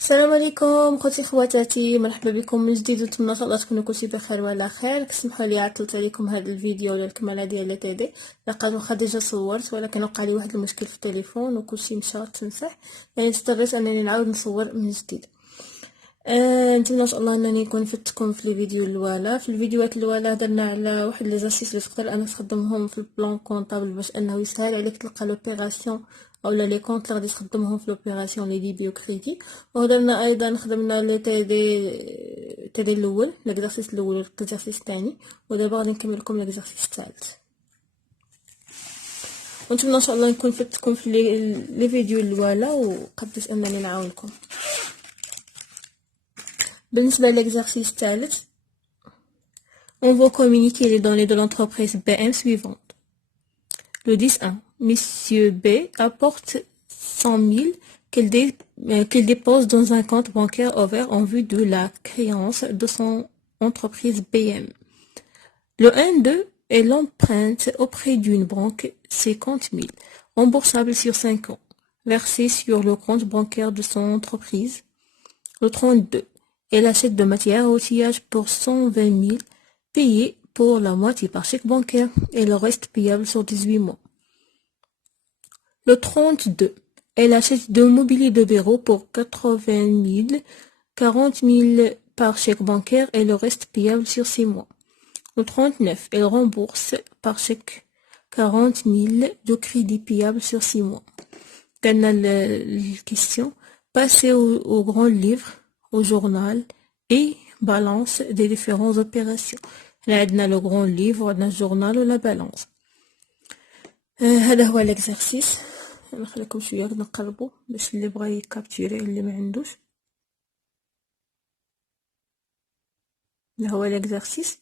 السلام عليكم خوتي خواتاتي، مرحبا بكم من جديد. وتمنى ان شاء الله تكونوا كلشي بخير وعلى خير. كسمحوا لي عطلت عليكم هذا الفيديو ولا الكماله ديال تي دي، لقد واخا ديجا صورت ولكن وقع لي واحد المشكل في التليفون وكلشي مشى تمسح، يعني اضطريت انني نعاود نصور من جديد. نتمنى ان شاء الله انني نكون فدتكم في الفيديو الاولى. في الفيديوهات الاولى درنا على واحد لي زاسيس اللي تقدر انا تخدمهم في البلان كونطابل باش انه يسهل عليك تلقى لوبيراسيون اولا لي كونط اللي غادي تخدمهم في لوبيراسيون لي ديبي و كريدي. ودرنا ايضا خدمنا لي تي دي الاول، ليكزارسيس الاول واليكزارسيس الثاني، ودابا غادي نكمل لكم ليكزارسيس الثالث. ونتمنى ان شاء الله نكون فدتكم في لي فيديو الاولى وقدرت انني نعاونكم. بالنسبه لليكزارسيس الثالث، on va communiquer les données de l'entreprise BM suivantes. Le 10.1. Monsieur B apporte 100 000 qu'il dépose dans un compte bancaire ouvert en vue de la créance de son entreprise BM. Le 1.2 est l'empreinte auprès d'une banque 50 000, remboursable sur 5 ans, versée sur le compte bancaire de son entreprise. Le 32. Elle achète de matière à outillage pour 120 000, payé pour la moitié par chèque bancaire et le reste payable sur 18 mois. Le 32. Elle achète de mobilier de bureau pour 80 000, 40 000 par chèque bancaire et le reste payable sur 6 mois. Le 39. Elle rembourse par chèque 40 000 de crédit payable sur 6 mois. Dans la question, passez au grand livre, au journal et balance des différentes opérations. عندنا لو غران ليفر وعندنا الجورنال ولا بالانس. هذا هو الاكزرسيس. نخليكم شويه نقربوا باش اللي بغى يكابتوري اللي ما عندوش. هذا هو الاكزرسيس.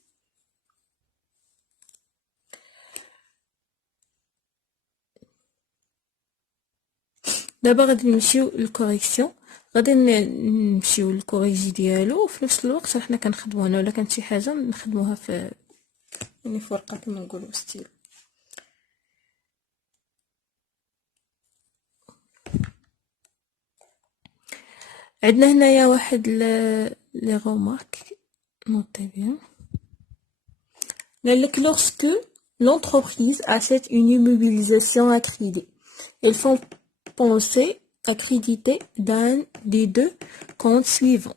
دابا غادي نمشيو للكوريكسيون، غادي نمشيو للكوريجي ديالو، وفي نفس الوقت حنا كنخدمو هنا ولا كانت شي حاجه نخدموها في يعني في ورقه كما نقولوا ستيل. عندنا هنايا واحد لي رومارك نوتي بيان. قالك lorsque l'entreprise achète une immobilisation à crédit, ils font penser à créditer d'un des deux comptes suivants.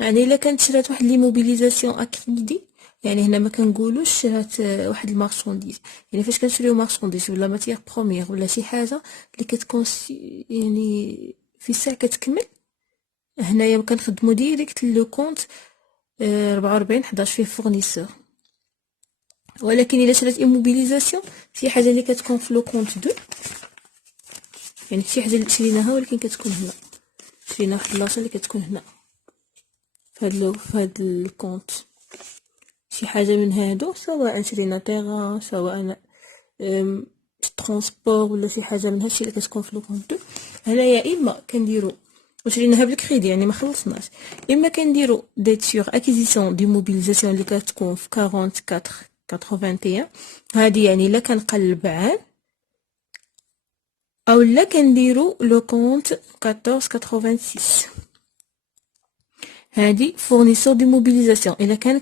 يعني الا كانت شرات واحد ليموبيليزاسيون اكريدي، يعني هنا ما كنقولوش شرات واحد المارشانديز، يعني فاش كنشريو مارشانديز ولا ماتيير بروميير ولا شي حاجه اللي كتكون يعني في الساعه كتكمل، هنايا كنخدمو ديريكت لو كونت 44 11 فيه فورنيسور. ولكن الا شرات ايموبيليزاسيون شي حاجه اللي كتكون في لو كونت 2، يعني شي حاجه اللي شريناها ولكن كتكون هنا، شرينا واحد اللاصه اللي كتكون هنا في هاد الكونت، شي حاجه من هادو، سواء شرينا تيغا سواء ترونسبور ولا شي حاجه من هادشي اللي كتكون في لو كونت 2. هنايا اما كنديرو وشريناها بالكريدي يعني ما خلصناش، اما كنديرو ديت سور اكيزيسيون دي موبيليزاسيون اللي كتكون في 44 هادي، يعني الا كنقلب عام، او لا كنديرو لو كونت 1486 هادي فورنيسور دي موبيليزاسيون الا كان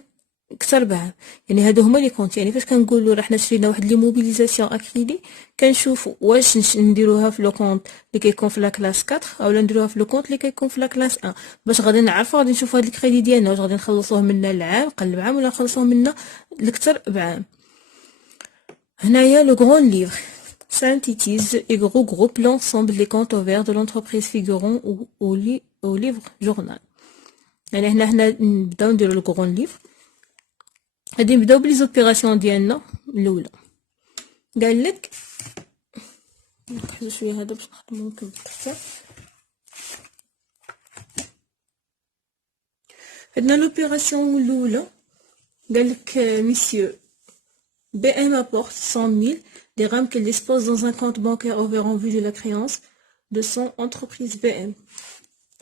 كثر بعام. يعني هادو هما لي كونت، يعني فاش كنقولوا راه حنا شرينا واحد لي موبيليزاسيون اكريدي كنشوفوا واش نديروها في لو كونت اللي كيكون في لا كلاس 4 اولا نديروها في لو كونت اللي كيكون في لا كلاس 1، باش غادي نعرفوا غادي نشوفوا هاد الكريدي ديالنا واش غادي نخلصوه منا العام قلب عام ولا نخلصوه منا لكثر بعام. هنايا لو غران ليفر synthétise et regroupe l'ensemble des comptes ouverts de l'entreprise figurant au livre journal. يعني هنا نبداو نديرو لو غران ليفر. غادي نبداو بلي زوبيراسيون ديالنا الاولى. قالك نحيدو شويه هذا باش نخدمو ممكن بالكثر. عندنا لوبيراسيون الاولى، قالك مسيو BM apporte 100 000 dirhams qu'il dispose dans un compte bancaire ouvert en vue de la créance de son entreprise BM.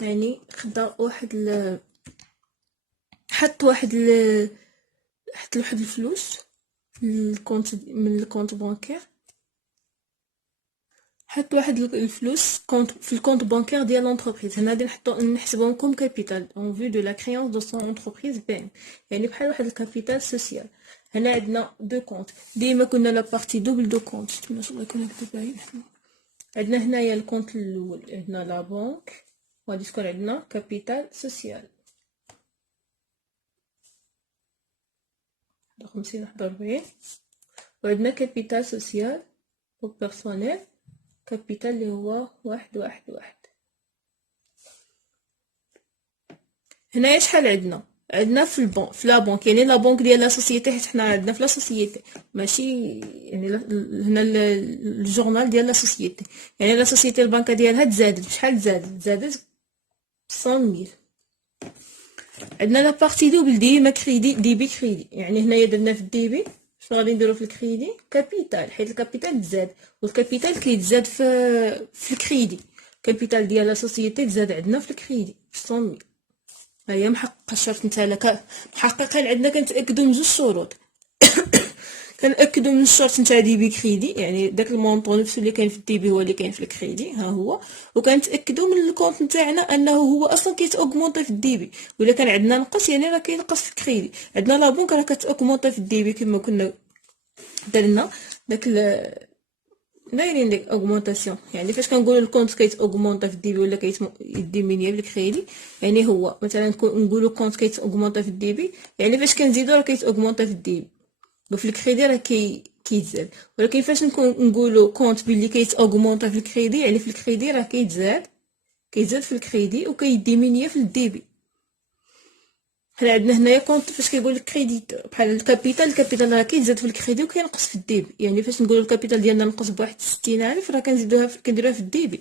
يعني خدا واحد حط واحد الفلوس الكونت من الكونت بانكير، حط واحد الفلوس كونت في الكونت بانكير ديال لونتربريز. هنا غادي نحسبهم كوم كابيتال اون فيو دو لا كريونس دو سون انتربريز بي ام، يعني بحال واحد الكابيتال سوسيال. هنا عندنا دو كونت، ديما كنا لا بارتي دوبل دو كونت، ما شاء الله كنا كتب باين. عندنا هنايا الكونت الاول عندنا لا بانك، وغادي تكون عندنا كابيتال سوسيال 50 41، وعندنا كابيتال سوسيال او بيرسونيل كابيتال اللي هو 1 هنايا شحال عندنا في البون في لا بنك، يعني لا بنك ديال لا سوسيتي، حيت حنا عندنا في لا سوسيتي ماشي يعني هنا الجورنال ديال لا سوسيتي، يعني لا سوسيتي البنكه ديالها تزادت بشحال، تزادت 100,000. عندنا لا بارتي دوبل ديما كريدي ديبي كريدي، يعني هنايا درنا في الديبي شنو غادي نديرو في الكريدي كابيتال، حيت الكابيتال تزاد والكابيتال كيتزاد في الكريدي. الكابيتال ديال لا سوسيتي تزاد عندنا في الكريدي 100,000. هي محققه الشرط نتاعنا محققين، عندنا كنتاكدوا من جوج شروط. كنأكدوا من الشرط نتاع ديبي كريدي، يعني داك المونطون نفسه اللي كاين في الديبي هو اللي كاين في الكريدي ها هو، وكنتاكدوا من الكونت نتاعنا انه هو اصلا كيتاوغمونطي في الديبي، ولا كان عندنا نقص يعني راه كينقص في الكريدي. عندنا لا بنك راه كتاوغمونطي في الديبي كما كنا درنا داك دايرين ديك اوغمونطاسيون، يعني فاش كنقولوا الكونت كيتاوغمونطي في الديبي ولا كيديميني في الكريدي، يعني هو مثلا نقولوا كونت كيتاوغمونطي في الديبي، يعني فاش كنزيدو راه كيتاوغمونطي في الديبي، وفي الكريدي راه كيتزاد. ولكن فاش نقولوا كونت بلي كيتاوغمونطي في الكريدي، يعني في الكريدي راه كيتزاد في الكريدي وكيديميني في الديبي. حنا عندنا هنايا كونت فاش كيقول لك كريديت بحال الكابيتال راه كيتزاد في الكريدي وكينقص في الديبي، يعني فاش نقولوا الكابيتال ديالنا نقص بواحد 60,000 راه كنديروها في الديبي.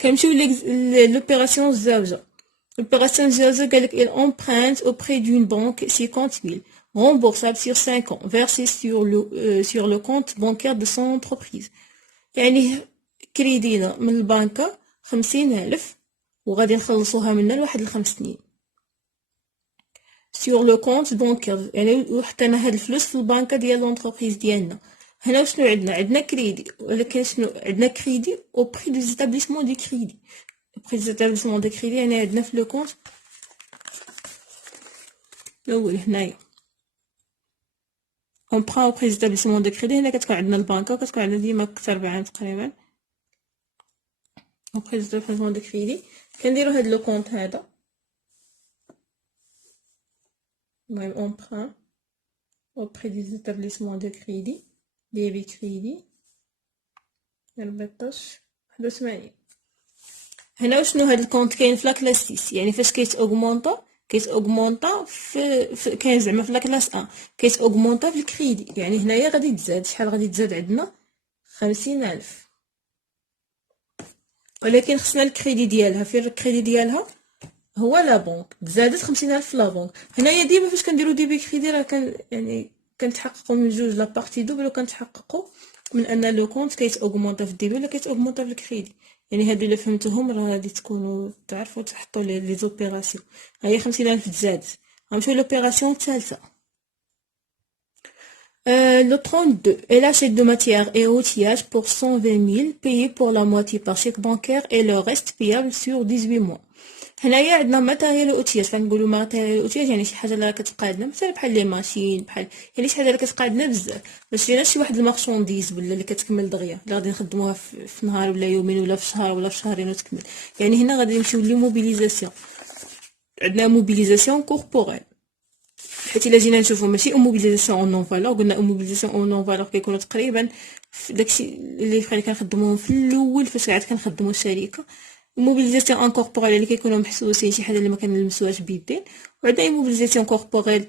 كنمشيو لوبيراسيون الزاوجه. L'opération Jose قالك il emprunte auprès d'une banque 50,000 remboursable sur 5 ans versé sur le compte bancaire de son entreprise. يعني كريدينا من البنكة 50,000 وغادي نخلصوها منا لواحد ل5 سنين sur le compte bancaire، يعني وحطينا هاد الفلوس في البنكة ديال لونتربريز ديالنا. هنا شنو عندنا كريدي، ولكن شنو عندنا كريدي auprès des établissements de crédit. auprès des établissements de crédit يعني عندنا في لو كونت الاول هنايا اون بران اوبري ديتابليسمون دو كريدي، هنا كتكون عندنا البنكه وكتكون عندنا ديما اكثر بعام تقريبا اوبري ديتابليسمون دو كريدي. كنديرو هاد لو كونت هذا، المهم اون بران اوبري ديتابليسمون دو كريدي ديبي كريدي 14 81. هنا شنو هاد الكونت كاين في لاكلاس 6، يعني فاش كيتاوغمونطا في كاين زعما في لاكلاس 1 كيتاوغمونطا في الكريدي، يعني هنايا غادي تزاد شحال غادي تزاد عندنا 50,000. ولكن خصنا الكريدي ديالها، فين الكريدي ديالها هو لا بنك تزادت 50,000 في لا بنك. هنايا ديما فاش كنديرو ديبي كريدي راه يعني كنتحققوا من جوج لا بارتي دوبل، وكنتحققوا من ان لو كونت كيتاوغمونطا في الديبي ولا كيتاوغمونطا في الكريدي. يعني هادو الا فهمتوهم راه غادي تكونوا تعرفوا تحطوا لي زوبيراسيون. هي 50,000 تزاد. غنمشيو لوبيراسيون الثالثه. Le 32, elle achète de matière et outillage pour 120,000 payé pour la moitié par chèque bancaire et le reste payable sur 18 mois. هنايا عندنا ماتيريال اوتياج، فنقولوا ماتيريال اوتياج يعني شي حاجه اللي كتبقى عندنا مثلا بحال لي ماشين، بحال يعني شي حاجه اللي كتبقى عندنا بزاف، باش شرينا شي واحد المارشونديز ولا اللي كتكمل دغيا اللي غادي نخدموها في نهار ولا يومين ولا في شهر ولا في شهرين وتكمل. يعني هنا غادي نمشيو لي موبيليزاسيون. عندنا موبيليزاسيون كوربوريل، حيت الا جينا نشوفو ماشي موبيليزاسيون اون نون فالور، قلنا موبيليزاسيون اون نون فالور كيكونوا تقريبا داكشي اللي بحال كنخدموهم في الاول فاش عاد كنخدموا الشركه. موبيليزاسيون ان كوربوريل اللي كيكونوا محسوسين، شي حاجه اللي ما كنلمسوهاش بيدين. وعندنا موبيليزاسيون كوربوريل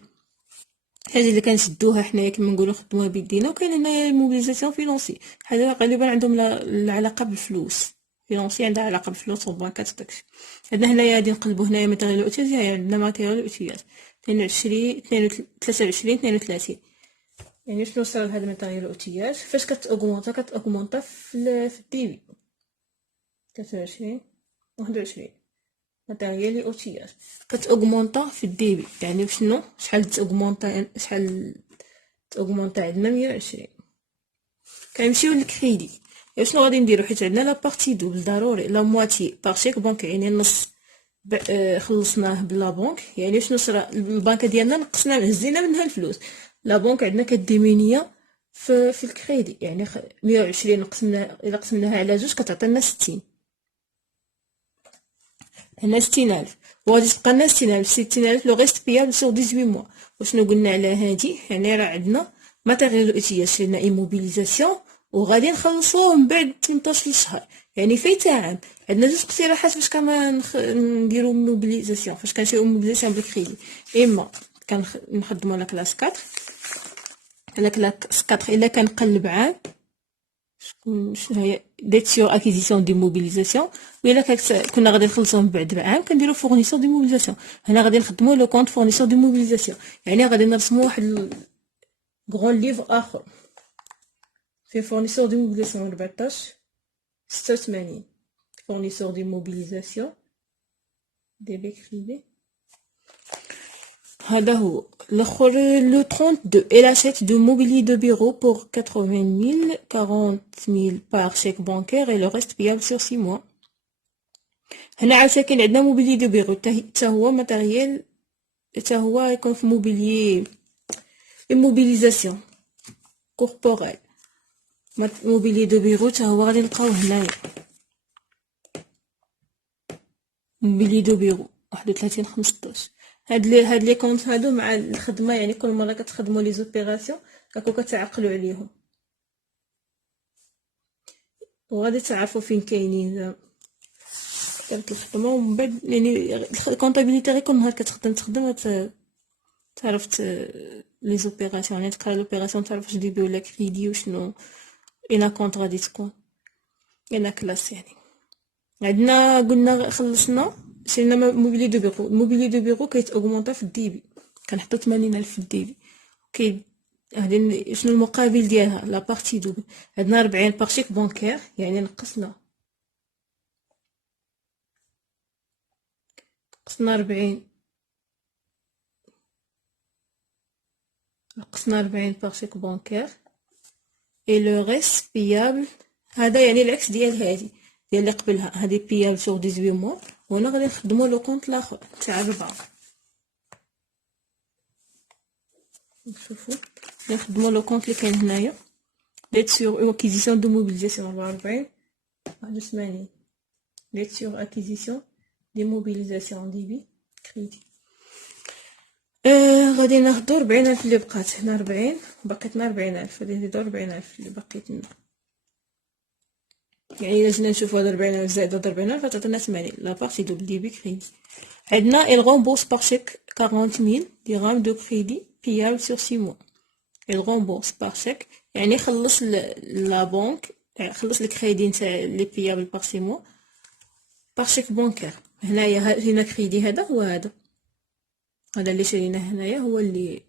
حاجه اللي كنشدوها حنايا كما نقولوا نخدموها بيدينا. وكاين هنايا موبيليزاسيون فينونسي، حاجه غالبا عندهم العلاقه بالفلوس، فينونسي عندها علاقه بالفلوس والبنكات وداكشي. عندنا هنايا غادي نقلبوا هنايا ماتيريال اوتياج، عندنا ماتيريال اوتياج 22 23 32. يعني شنو صار لهاد الماتيريال اوتياج فاش كتاوغمونطا في الديبي 23 21 ماتيريال اوتياج كتاوغمونطا في الديبي، يعني شنو شحال تاوغمونطا عندنا 120. كنمشيو للكريدي. شنو غادي نديرو؟ حيت عندنا لا بارتي دوبل ضروري لا مواتي باغ شيك بنك، يعني النص خلصناه بلا بنك. يعني شنو صرا؟ البنكه ديالنا نقصنا هزينا منها الفلوس. لا بنك عندنا كديمينيا في الكريدي، يعني 120 نقسمناها، الا قسمناها على جوج كتعطينا 60. هنا 60000 وغادي تبقى لنا 60000. 60000 لو ريست بيابل سور 18 موا. وشنو قلنا على هادي؟ يعني راه عندنا ماتيريال اوتيل، شرينا ايموبيليزاسيون وغادي نخلصوه من بعد 18 شهر، يعني فايته عام. عندنا جوج اقتراحات باش نديرو موبيليزاسيون، فاش كنشريو موبيليزاسيون بالكريدي. اما نخدمو على كلاس 4، على كلاس 4 الا كنقلب عام. شنو هي ديت سور اكيزيسيون دي موبيليزاسيون. وإلا كنا غادي نخلصوهم بعد عام كنديرو فورنيسور دي موبيليزاسيون. هنا غادي نخدمو لو كونط فورنيسور دي موبيليزاسيون، يعني غادي نرسمو واحد غون ليفر اخر في فورنيسور دي موبيليزاسيون 14 86. فورنيسور دي موبيليزاسيون دي بي. هذا هو الاخر. لو 32 elle achète du mobilier de bureau pour 80 000 40 000 par chèque bancaire et le reste payable sur 6 mois. هنا عاوتاني كاين عندنا موبيلي دو بيرو، حتى هو ماتيريال، حتى هو يكون في موبيلي immobilisation corporelle. موبيلي دو بيرو حتى هو غادي نلقاوه هنايا. موبيلي دو بيرو 31 15. هاد لي كونط هادو مع الخدمه، يعني كل مره كتخدمو لي زوبيراسيون هاكو كتعقلوا عليهم، وغادي تعرفوا فين كاينين كانت الخدمه. ومن بعد يعني الكونطابيليتي غير كل نهار تخدم تعرف لي زوبيراسيون، يعني تقرا لوبيراسيون تعرف واش ديبي ولا كريدي وشنو الا كونط غادي تكون انا كلاس. يعني عندنا قلنا خلصنا شرينا موبيلي دو بيرو. الموبيلي دو بيرو كيتاوغمونطا في الديبي، كنحطو 80,000 في الديبي. هادي شنو المقابل ديالها؟ لا بارتي دوبل. عندنا 40 باغ شيك بونكير، يعني نقصنا 40 باغ شيك بونكير اي لو ريست بيابل. هذا يعني العكس ديال هادي ديال اللي قبلها، هادي بيابل سور 18 موا، وهنا غادي نخدمو لو كونط لاخر تاع 4. نشوفو نخدمو لو كونط اللي كاين هنايا ديت سور اكيزيسيون دو موبيليزاسيون 44 81. ديت سور اكيزيسيون دي موبيليزاسيون ديبي كريدي. غادي ناخدو 40,000 اللي بقات هنا، 40 بقيتنا 40,000، غادي نزيدو 40,000 اللي بقيت لنا. يعني الا جينا نشوفو هاد 40,000 زائد هاد 40,000 غتعطينا 80. لا بارتي دوبل ديبي كريدي. عندنا il rembourse par chèque 40,000 dirhams de crédit payable sur 6 mois. il rembourse par chèque يعني خلص لا بنك، خلص الكريدي نتاع لي بيابل بار 6 mois par chèque bancaire. هنايا هنا كريدي، هذا هو هذا اللي شريناه هنايا هو اللي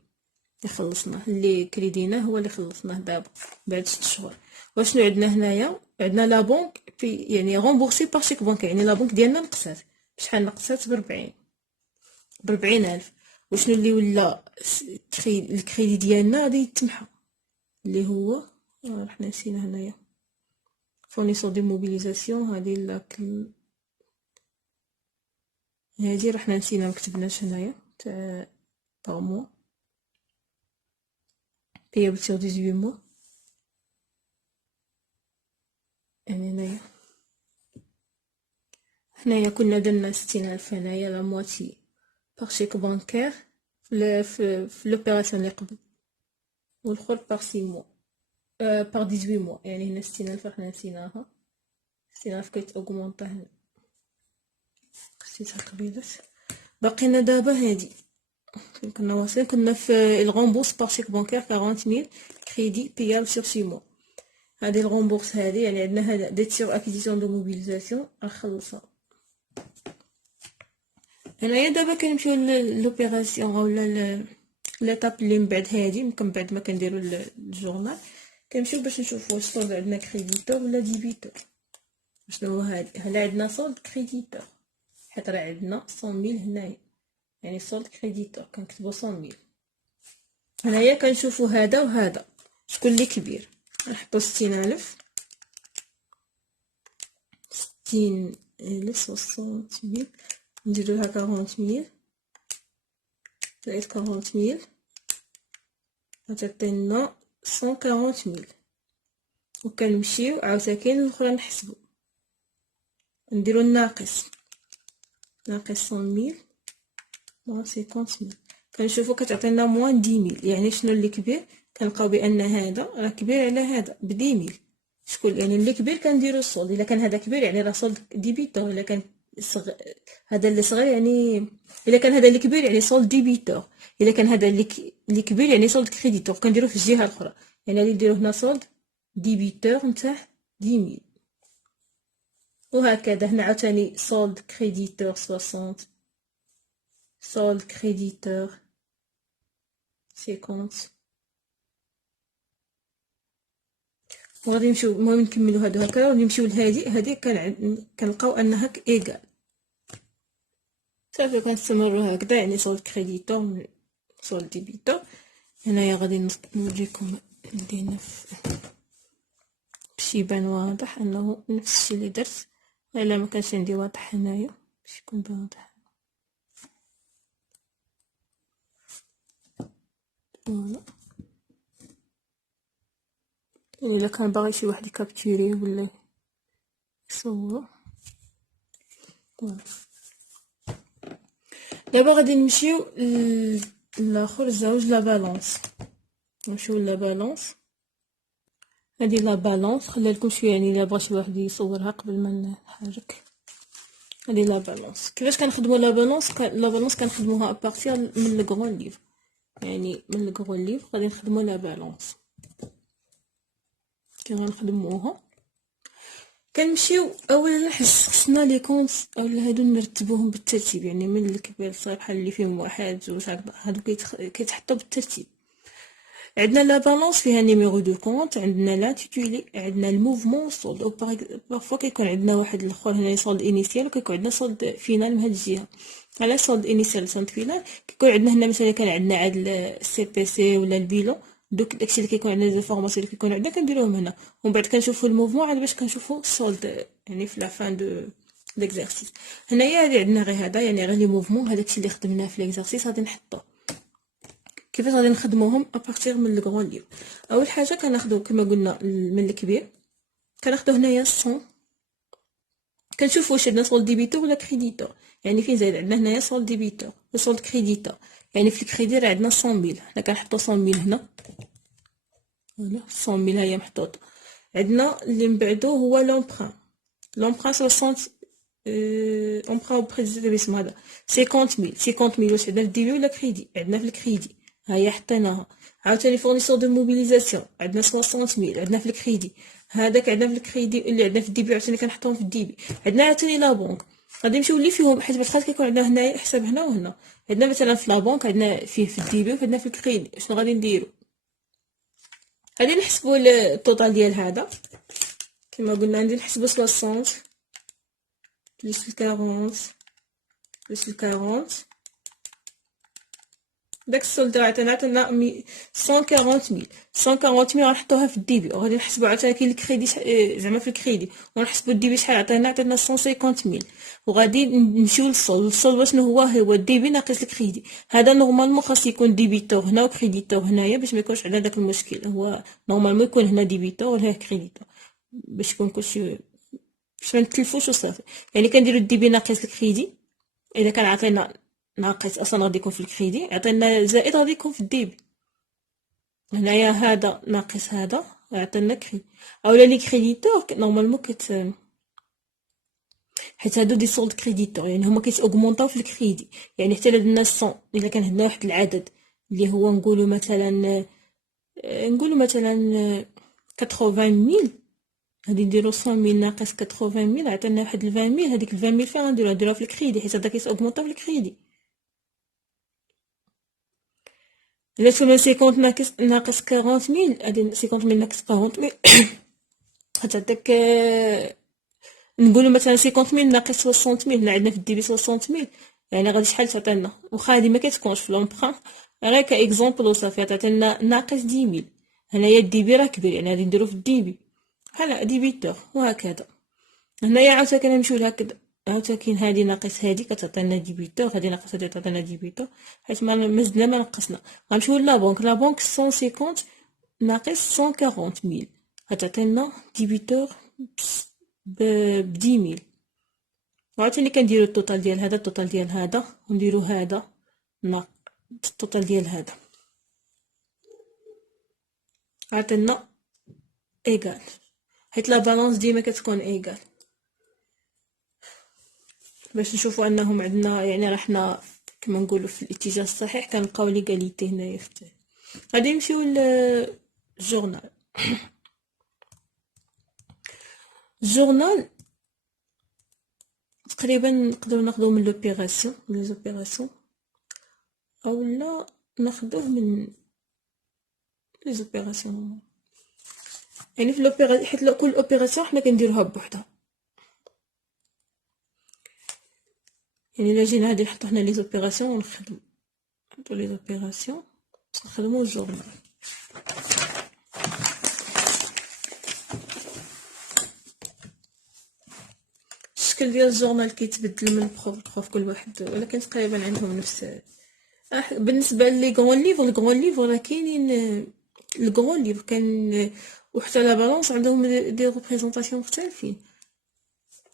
خلصناه، اللي كريديناه هو اللي خلصناه دابا بعد 6 شهور. وشنو عندنا هنايا؟ عندنا لا بنك في يعني رومبورسي بار شيك بنك، يعني لا بنك ديالنا نقصات بشحال؟ نقصات ب 40,000. وشنو اللي ولا الكريدي ديالنا غادي يتمحى، اللي هو حنا نسينا هنايا فورنيسور دي موبيليزاسيون. هادي هادي راه حنا نسينا مكتبناش هنايا تاع باغ موا payable sur 18 mois. يعني هنايا كنا درنا 60,000 هنايا لا مواتي باغ شيك بانكير في لوبيراسيون اللي قبل، والخر باغ 6 موا باغ 18 موا. يعني هنا 60,000 حنا نسيناها، 60,000 كيتاوغمونطا هنا، خصيتها قبيلات. باقينا دابا هادي كنا واصلين، كنا في الغومبورس باغ شيك بانكير 40,000 كريدي بيابل سور 6 موا. هادي الغومبورس هادي يعني عندنا هذا ديت سور اكيزيسيون دو موبيليزاسيون نخلصها. هنايا دابا كنمشيو لوبيراسيون اولا ليطاب اللي من بعد هادي، من بعد ما كنديرو الجورنال كنمشيو باش نشوفو واش صولد عندنا كريديتور ولا ديبيتور. شنو هو هادي؟ هنا عندنا صولد كريديتور، حيت راه عندنا 100,000 هنايا، يعني صولد كريديتور كنكتبو 100,000. هنايا كنشوفو هذا وهذا شكون اللي كبير. نحطو 60,000 60,000 60,000 نديرولها 40,000 زائد 40,000 غتعطينا 140,000 وكنمشيو عاوتاني الاخرى نحسبو نديرو الناقص ناقص 100,000 موان 50,000 كنشوفو كتعطينا موان 10,000 يعني شنو اللي كبير كنلقاو بان هذا راه كبير على هذا ب 10,000 شكون يعني اللي كبير كنديرو الصولد الا كان هذا كبير يعني راه صولد ديبيتور الا كان هذا اللي صغير يعني الا كان هذا اللي كبير يعني صولد ديبيتور الا كان هذا اللي كبير يعني صولد كريديتور كنديروه في الجهه الاخرى يعني غادي نديرو هنا صولد ديبيتور نتاع 10,000 وهكذا هنا عاوتاني صولد كريديتور 60 صولد كريديتور 50 وغادي نمشيو المهم نكملو هادو هكا ونمشيو لهادي كنلقاو انها ايكال صافي كنستمروا هكذا يعني صولد كريديتور صولد ديبيتور هنايا غادي نوريكم لدينا باش يبان واضح انه نفس الشيء اللي درت الا ما كانش عندي واضح هنايا باش يكون واضح فوالا الا كان باغي شي واحد يكابتوريه ولا يصور فوالا دابا غادي نمشيو لاخر زوج لا بالونس نمشيو لا بالونس هادي لا بالونس خلي لكم شويه يعني الا بغى شي واحد يصورها قبل ما نحرك هادي لا بالونس كيفاش كنخدموا لا بالونس كنخدموها ابارتير من لو غران ليف يعني من لو غران ليف غادي نخدموا لا بالونس كي غنخدموها كنمشيو اولا خصنا لي كونط اولا هادو نرتبوهم بالترتيب يعني من الكبير للصغير بحال اللي فيهم واحد جوج هكذا هادو كيتحطوا بالترتيب عندنا لا بالونس فيها نيميرو دو كونط عندنا لانتيتولي عندنا الموفمون سولد او بارفوا كيكون عندنا واحد الاخر هنا سولد انيسيال وكيكون عندنا سولد فينال من هاد الجهه على سولد انيسيال سولد فينال كيكون عندنا هنا مثلا كان عندنا عاد السي بي سي ولا البيلون داكشي اللي كيكون عندنا لي فورماسيون اللي كيكون عندنا كنديروهم هنا ومن بعد كنشوفوا الموفمون عاد باش كنشوفوا السولد يعني في لا فان دو ليكزارسيس هنايا هادي عندنا غير هذا يعني غير لي موفمون هذاكشي اللي خدمناه في ليكزارسيس غادي نحطوه كيفاش غادي نخدموهم ابارتير من لو غران ليف اول حاجه كناخذوا كما قلنا من الكبير كناخذوا هنايا 100 كنشوفوا واش عندنا سولد ديبيتور ولا كريديتور يعني فين زايد عندنا هنايا سولد ديبيتور وسولد كريديتور يعني في الكريدي راه عندنا 100,000 حنا كنحطوا 100,000 هنا فوالا 100,000 هي محطوطه عندنا اللي من بعدو هو لومبران 60 امبران بريزيدي باسم هذا 50,000 واش عندنا في الديبي ولا كريدي عندنا في الكريدي ها هي حطيناها عاوتاني فورنيسور دو موبيليزاسيون عندنا 60,000 عندنا في الكريدي هذاك عندنا في الكريدي اللي عندنا في الديبي عاوتاني كنحطوهم في الديبي عندنا عاوتاني لا بنك غادي نمشيو اللي فيهم حيت بخاطر كيكون عندنا هنايا حساب هنا وهنا عندنا مثلا في لا بنك عندنا فيه في الديبي وعندنا في الكريدي شنو غادي نديرو غادي نحسبوا التوتال ديال هذا كما قلنا غادي نحسبوا 60 بلس 40 بلس 40 داك السولد عطينا 140,000 غنحطوها في الديبي وغادي نحسبوا عاوتاني كاين الكريدي زعما في الكريدي ونحسبوا الديبي شحال عطينا 150,000 وغادي نمشيو للسولد شنو هو الديبي ناقص الكريدي هذا نورمالمون خاص يكون ديبيتور هنا وكريديتور هنايا باش ما يكونش عندنا داك المشكل هو نورمالمون يكون هنا ديبيتور وهنا كريديتور باش يكون كلشي باش ما نتلفوش وصافي يعني كنديروا الديبي ناقص الكريدي اذا كان عطينا ناقص اصلا غادي يكون في الكريدي عطينا زائد غادي يكون في الديبي هنايا هذا ناقص هذا عطينا كريدي اولا لي كريديتور نورمالمون حيت هادو دي سولد كريديتور يعني هما كيتاوغمونطاو في الكريدي يعني حتى لو درنا 100 الا كان عندنا واحد العدد اللي هو نقولوا مثلا 80,000 غادي نديرو 100,000 ناقص 80,000 عطينا واحد 20,000 هذيك 20,000 فين غنديروها في الكريدي حيت هذا كيتاوغمونطا في الكريدي الا كنا 50 ناقص 40,000 غادي 50,000 ناقص 40,000 غتعطيك نقولوا مثلا 50,000 ناقص 60,000 هنا عندنا في الديبي 60,000 يعني غادي شحال تعطينا واخا هادي ما كتكونش في لومبران غير كاكزومبل وصافي تعطينا ناقص 10,000 هنايا الديبي راه كبير، يعني غادي نديرو في الديبي بحال ديبيتور وهكذا. هنايا عاوتاني كنمشيو لهكذا، عاوتاني هادي ناقص هادي كتعطينا ديبيتور، هادي ناقص هادي تعطينا ديبيتور، حيت ما زدنا ما نقصنا. غنمشيو لابونك، لابونك 150 ناقص 140,000 غتعطينا ديبيتور ب 10,000. وعاوتاني كنديرو التوتال ديال هذا، التوتال ديال هذا، ونديرو هذا ناقص التوتال ديال هذا، عطينا ايغال، حيت لا بالانس ديما كتكون ايغال، باش نشوفوا انهم عندنا يعني راه حنا كما نقولوا في الاتجاه الصحيح. كنلقاو ليغاليتي هنايا في غادي نمشيو للجورنال. الجورنال تقريبا نقدروا ناخذوه من لوبيراسيون، لي زوبيراسيون، اولا ناخذوه من لي زوبيراسيون، يعني في لوبيراسيون، حيت كل اوبيراسيون حنا كنديروها بوحدها. يعني الا جينا غادي نحطو هنا لي زوبيراسيون ونخدمو، نحطو لي زوبيراسيون نخدمو الجورنال. الشكل ديال الجورنال كيتبدل من بروف كل واحد، ولكن تقريبا عندهم نفس. بالنسبه لي غون ليفر، الغون ليفر راه كاينين، الغون ليفر كان وحتى لا بالونس عندهم دي ريبريزونطاسيون مختلفين،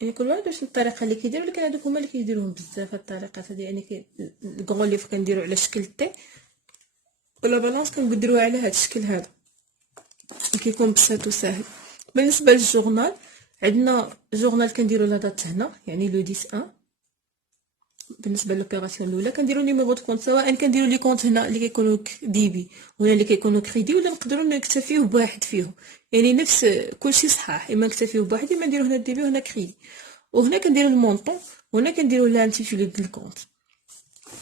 يعني كل واحد واش الطريقه اللي كيدير، ولكن هادوك هما اللي كيديروهم بزاف هاد الطريقات هادي. يعني الغون ليفر كنديرو على شكل تي، ولا بالونس كنديروها على هاد الشكل هذا، كيكون بسيط وسهل. بالنسبه للجورنال، عندنا جورنال كنديرو لا دات هنا، يعني لو 10 بالنسبه للوبيراسيون الاولى كنديرو نيميرو دو كونت، سواء كنديرو لي كونت هنا اللي كيكونوا ديبي ولا اللي كيكونوا كريدي، ولا نقدروا نكتفيو بواحد فيهم، يعني نفس كلشي صحاح، اما نكتفيو بواحد اما نديرو هنا ديبي وهنا كريدي. وهنا كنديرو المونطون، وهنا كنديرو لانتيتولي دو الكونت،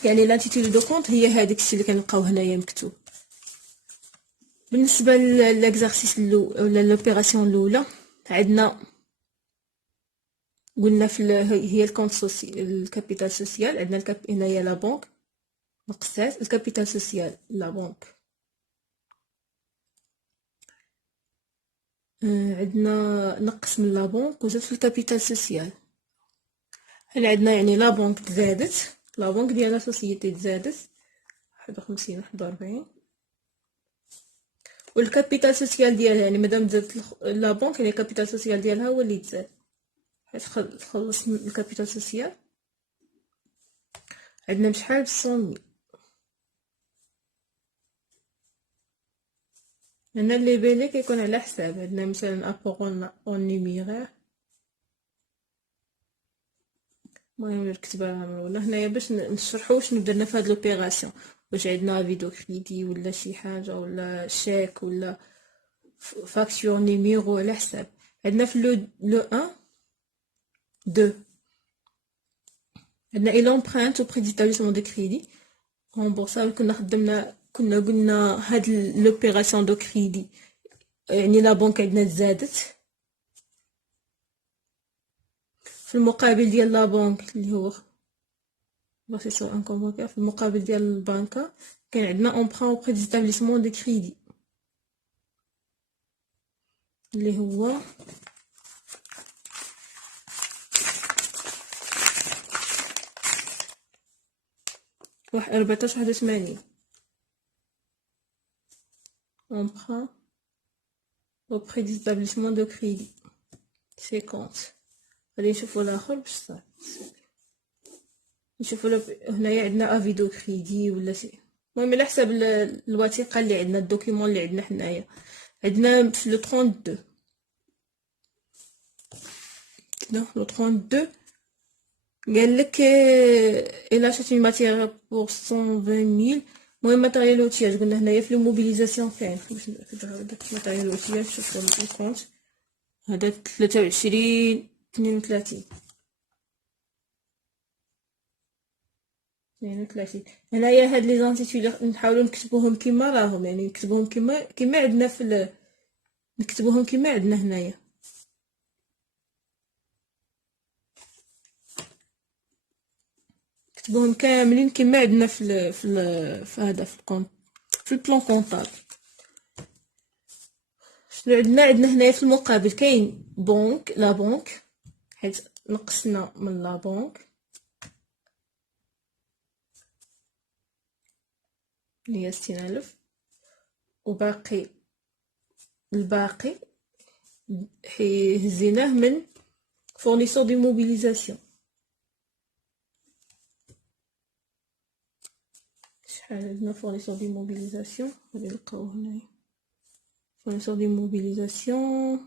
يعني لانتيتولي دو كونت هي هذاك الشيء اللي كنلقاو هنايا مكتوب. بالنسبه للاكزارسيس ولا لوبيراسيون الاولى، عندنا قلنا هي الكونت الكابيتال سوسيال، عندنا هنايا لا بنك نقصات الكابيتال سوسيال لا بنك. عندنا نقص من لا بنك وزاد في الكابيتال سوسيال. هنا عندنا يعني لا بنك تزادت، لا بنك ديال لا سوسيتي تزادت 51 41، والكابيتال سوسيال ديالها يعني مادام تزادت لا بنك يعني الكابيتال سوسيال ديالها هو اللي تزاد، حيت خلص من الكابيتال سوسيال عندنا بشحال 100. هنا اللي بالي كيكون على حساب، عندنا مثلا ابور اون نيميرير، المهم نكتبها من الاول هنايا باش نشرحو واش درنا في هاد لوبيراسيون، واش عندنا فيدو كريدي ولا شي حاجه ولا شيك ولا فاكتور نيميرو على حساب. عندنا في لو 1 2 عندنا اي لومبرانت او بري ديتابليسمون دو كريدي رامبورسابل. كنا قلنا هاد لوبيراسيون دو كريدي يعني لا بنك عندنا تزادت في المقابل ديال لا بنك اللي هو باسيسور انكونفوكابل، في المقابل ديال البنكه كان عندنا امبران او بري ديتابليسمون دو كريدي اللي هو واحد 14 81. emprunt auprès des établissements de crédit 50. غادي نشوفو الاخر باش صافي نشوفو هنايا عندنا افي دو كريدي ولا شي، المهم على حسب الوثيقه اللي عندنا، الدوكيمون اللي عندنا حنايا. عندنا في لو 32 لو 32 قال لك الا شاتي ماتيير بور 120,000. المهم ماتيريال اوتياج قلنا هنايا في الموبيليزاسيون كاين باش نكتبها داك ماتيريال اوتياج. شوفوا الكونت هذا 23 32 32. هنايا هاد لي زانتيتولي نحاولوا نكتبوهم كما راهم، يعني نكتبوهم كما عندنا في نكتبوهم كما عندنا هنايا. نكتبوهم كاملين كما عندنا في هذا في الكونت في البلان كونطابل. عندنا هنايا في المقابل كاين بنك، لا بنك، حيت نقصنا من لا بنك اللي هي 60000، وباقي الباقي هزيناه من فورنيسور دي موبيليزاسيون. شحال عندنا فورنيسور دي موبيليزاسيون؟ غادي نلقاوه هنايا، فورنيسور دي موبيليزاسيون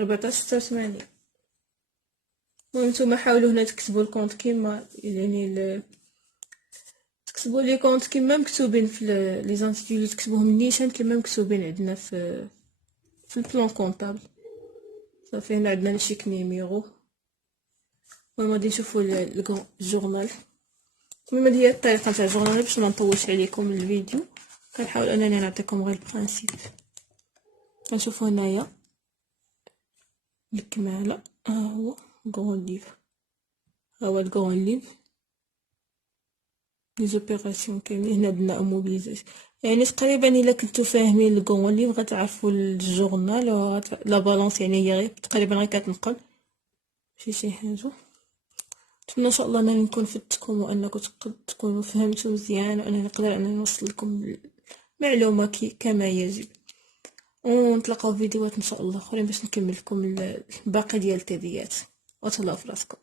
1486. المهم نتوما حاولوا هنا تكتبوا الكونط كيما يعني تكتبوا لي كونط كيما مكتوبين في لي زانتيتولي، تكتبوهم نيشان كيما مكتوبين عندنا في البلان كونطابل. صافي هنا عندنا شيك نيميرو. المهم غادي نشوفوا الجورنال. المهم هذه هي الطريقه تاع الجورنال باش ما نطولش عليكم الفيديو، كنحاول انني نعطيكم غير البرانسيپ. كنشوفوا هنايا الكماله، ها هو غون ليف، ها هو الغون ليف لي زوبيراسيون كاملين. هنا عندنا موبيليزاسيون، يعني تقريبا الا كنتو فاهمين الغون ليف غتعرفوا الجورنال لا بالونس، يعني هي غير تقريبا غير كتنقل ماشي شي حاجه. نتمنى ان شاء الله انني نكون فدتكم وانكم تكونوا فهمتوا مزيان، وانا نقدر انني نوصل لكم المعلومه كما يجب. ونتلاقاو في فيديوهات ان شاء الله اخرين باش نكمل لكم الباقي ديال التديات. وتهلاو في راسكم.